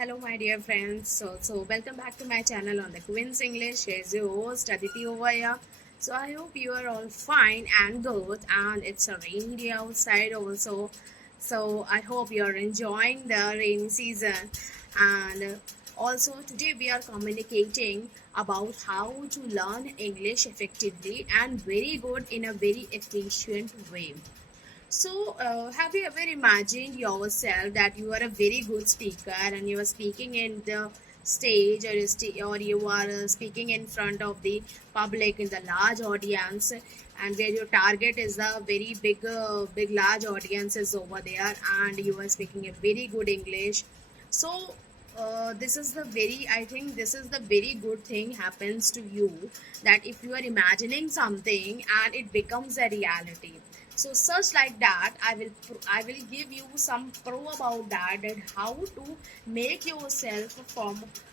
Hello, my dear friends. So welcome back to my channel on the Queen's English. Here's your host Aditi over here. So I hope you are all fine and good, and it's a rainy day outside also. So I hope you are enjoying the rainy season. And also today we are communicating about how to learn English effectively and very good in a very efficient way. So, have you ever imagined yourself that you are a very good speaker and you are speaking in the stage, or you are speaking in front of the public in the large audience, and where your target is a very big large audiences over there, and you are speaking a very good English. So, this is the very I think this is the very good thing happens to you, that if you are imagining something and it becomes a reality. So such like that, I will give you some pro about that, and how to make yourself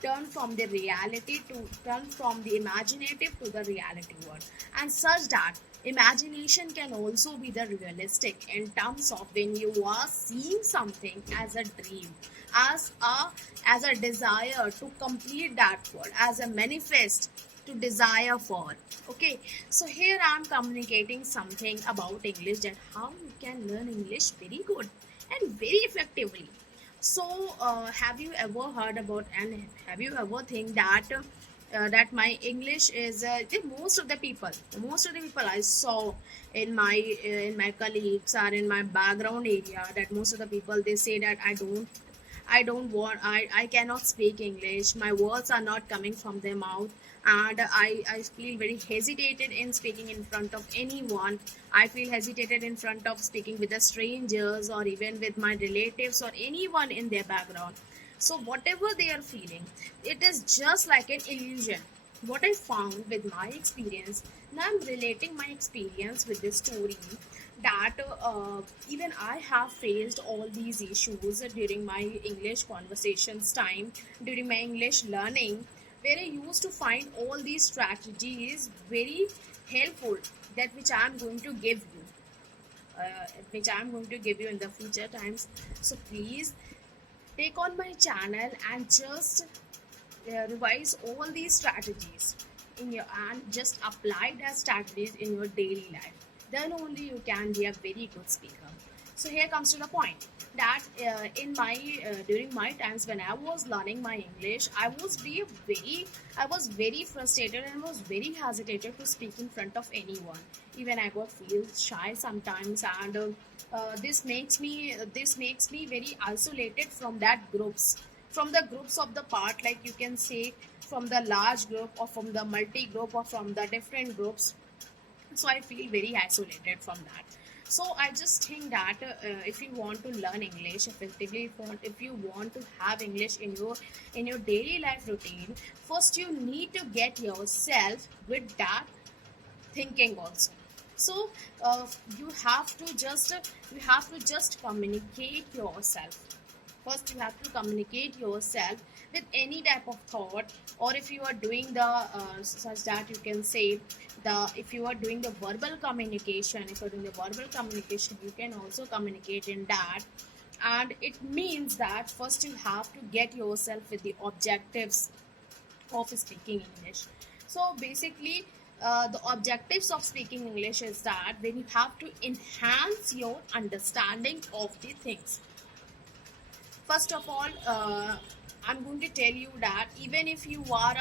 turn from the reality to turn from the imaginative to the reality world, and such that imagination can also be the realistic in terms of when you are seeing something as a dream, as a desire to complete that word, as a manifest to desire for. Okay, so here I'm communicating something about English, and how you can learn English very good and very effectively. So have you ever heard about, and have you ever think that my English is most of the people I saw in my colleagues or in my background area, that most of the people they say that I cannot speak English. My words are not coming from their mouth, and I feel very hesitated in speaking in front of anyone. I feel hesitated in front of speaking with the strangers, or even with my relatives or anyone in their background. So whatever they are feeling, it is just like an illusion. What I found with my experience, now I'm relating my experience with this story, that even I have faced all these issues during my English conversations time, during my English learning, where I used to find all these strategies very helpful, that which I am going to give you, in the future times. So please take on my channel and just revise all these strategies in your, and just apply that strategies in your daily life. Then only you can be a very good speaker. So here comes to the point, that in my during my times when I was learning my English, I was very frustrated and was very hesitated to speak in front of anyone. Even I got feel shy sometimes, and this makes me very isolated from that groups, from the groups of the part, like you can say, from the large group or from the multi group or from the different groups. So I feel very isolated from that. So I just think that if you want to learn English effectively, if you want to have English in your daily life routine, first you need to get yourself with that thinking also. So you have to just communicate yourself. First you have to communicate yourself with any type of thought, or if you are doing the such that you can say, the if you are doing the verbal communication, if you're doing the verbal communication, you can also communicate in that. And it means that first you have to get yourself with the objectives of speaking English. So basically, the objectives of speaking English is that when you have to enhance your understanding of the things. First of all, I'm going to tell you that even if you are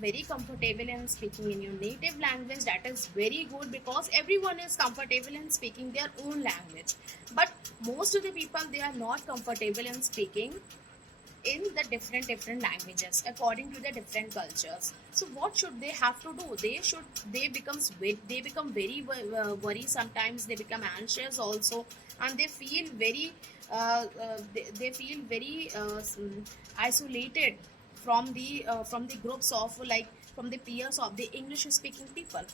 very comfortable in speaking in your native language, that is very good, because everyone is comfortable in speaking their own language. But most of the people, they are not comfortable in speaking in the different languages according to the different cultures. So what should they have to do? They become very worried sometimes, they become anxious also, and they feel very isolated from the groups of, like, from the peers of the English speaking people.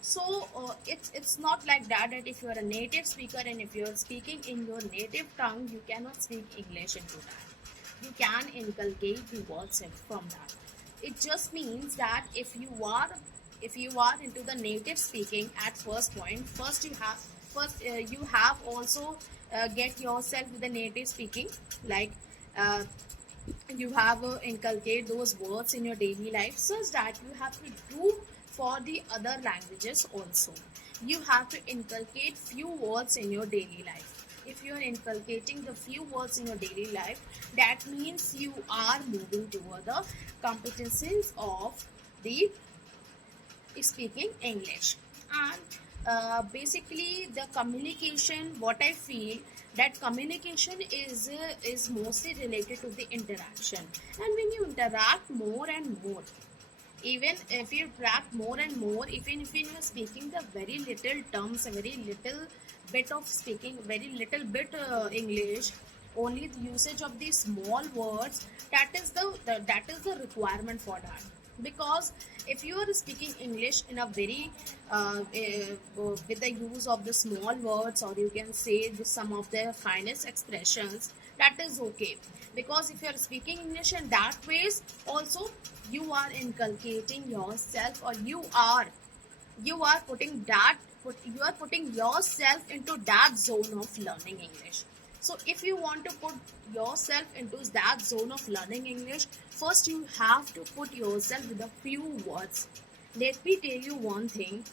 So it's not like that, that if you are a native speaker and if you are speaking in your native tongue, you cannot speak English into that. You can inculcate the words from that. It just means that if you are into the native speaking at first point, first you have also get yourself with the native speaking, like uh, you have inculcate those words in your daily life, such that you have to do for the other languages also. You have to inculcate few words in your daily life. If you are inculcating the few words in your daily life, that means you are moving toward the competencies of the speaking English. And basically the communication, what I feel, that communication is mostly related to the interaction. And when you interact more and more, even if you interact more and more, even if you are speaking the very little terms, a very little bit of speaking, very little bit English, only the usage of these small words, that is that is the requirement for that. Because if you are speaking English in a very with the use of the small words, or you can say some of the finest expressions, that is okay. Because if you are speaking English in that ways also, you are inculcating yourself, or you are putting yourself into that zone of learning English. So if you want to put yourself into that zone of learning English, first you have to put yourself with a few words. Let me tell you one thing.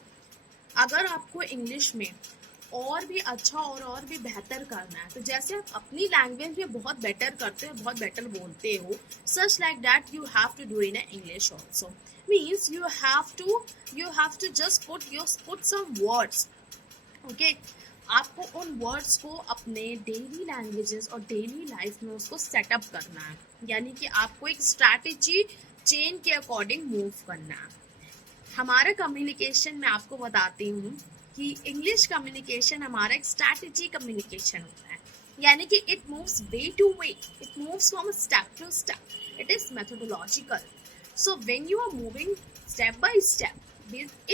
अगर आपको English में और भी अच्छा और भी बेहतर करना है, तो जैसे आप अपनी लैंग्वेज में बहुत बेटर करते हो, बहुत बेटर बोलते हो, such like that you have to do in English also. Means you have to just put some words. Okay आपको उन वर्ड्स को अपने डेली लैंग्वेजेस और डेली लाइफ में उसको सेटअप करना है. यानी कि आपको एक स्ट्रैटेजी चेन के अकॉर्डिंग मूव करना है. हमारा कम्युनिकेशन मैं आपको बताती हूँ कि इंग्लिश कम्युनिकेशन हमारा एक स्ट्रैटेजी कम्युनिकेशन होता है. यानी कि it moves way to way, it moves from step to step, it is methodological. So when you are moving step by step,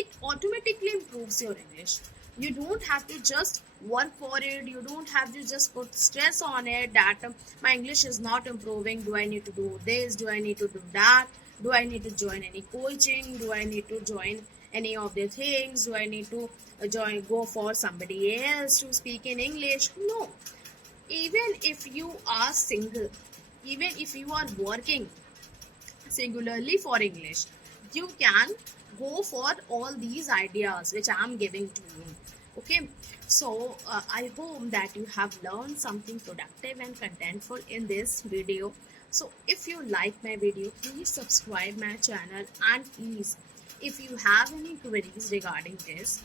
it automatically improves your English. You don't have to just work for it, you don't have to just put stress on it that my English is not improving, do I need to do this, do I need to do that, do I need to join any coaching, do I need to join any of the things, do I need to go for somebody else to speak in English. No. Even if you are single, even if you are working singularly for English, you can go for all these ideas which I am giving to you. Okay, so I hope that you have learned something productive and contentful in this video. So if you like my video, please subscribe my channel, and please, if you have any queries regarding this,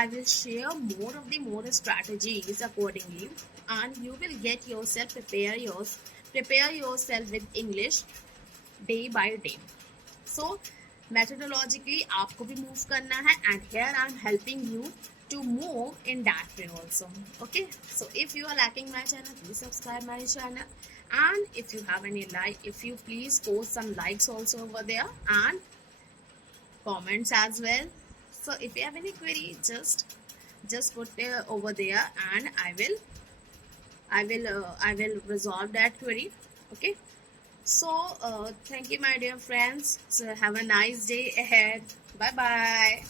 I will share more strategies accordingly, and you will get yourself prepare yourself with English day by day. So methodologically आपको भी move करना है, and here I am helping you to move in that way also. Okay, so if you are liking my channel, please subscribe my channel, and if you have any if you please post some likes also over there, and comments as well. So if you have any query, just put it over there, and I will resolve that query. Okay. So thank you, my dear friends. So have a nice day ahead. Bye bye.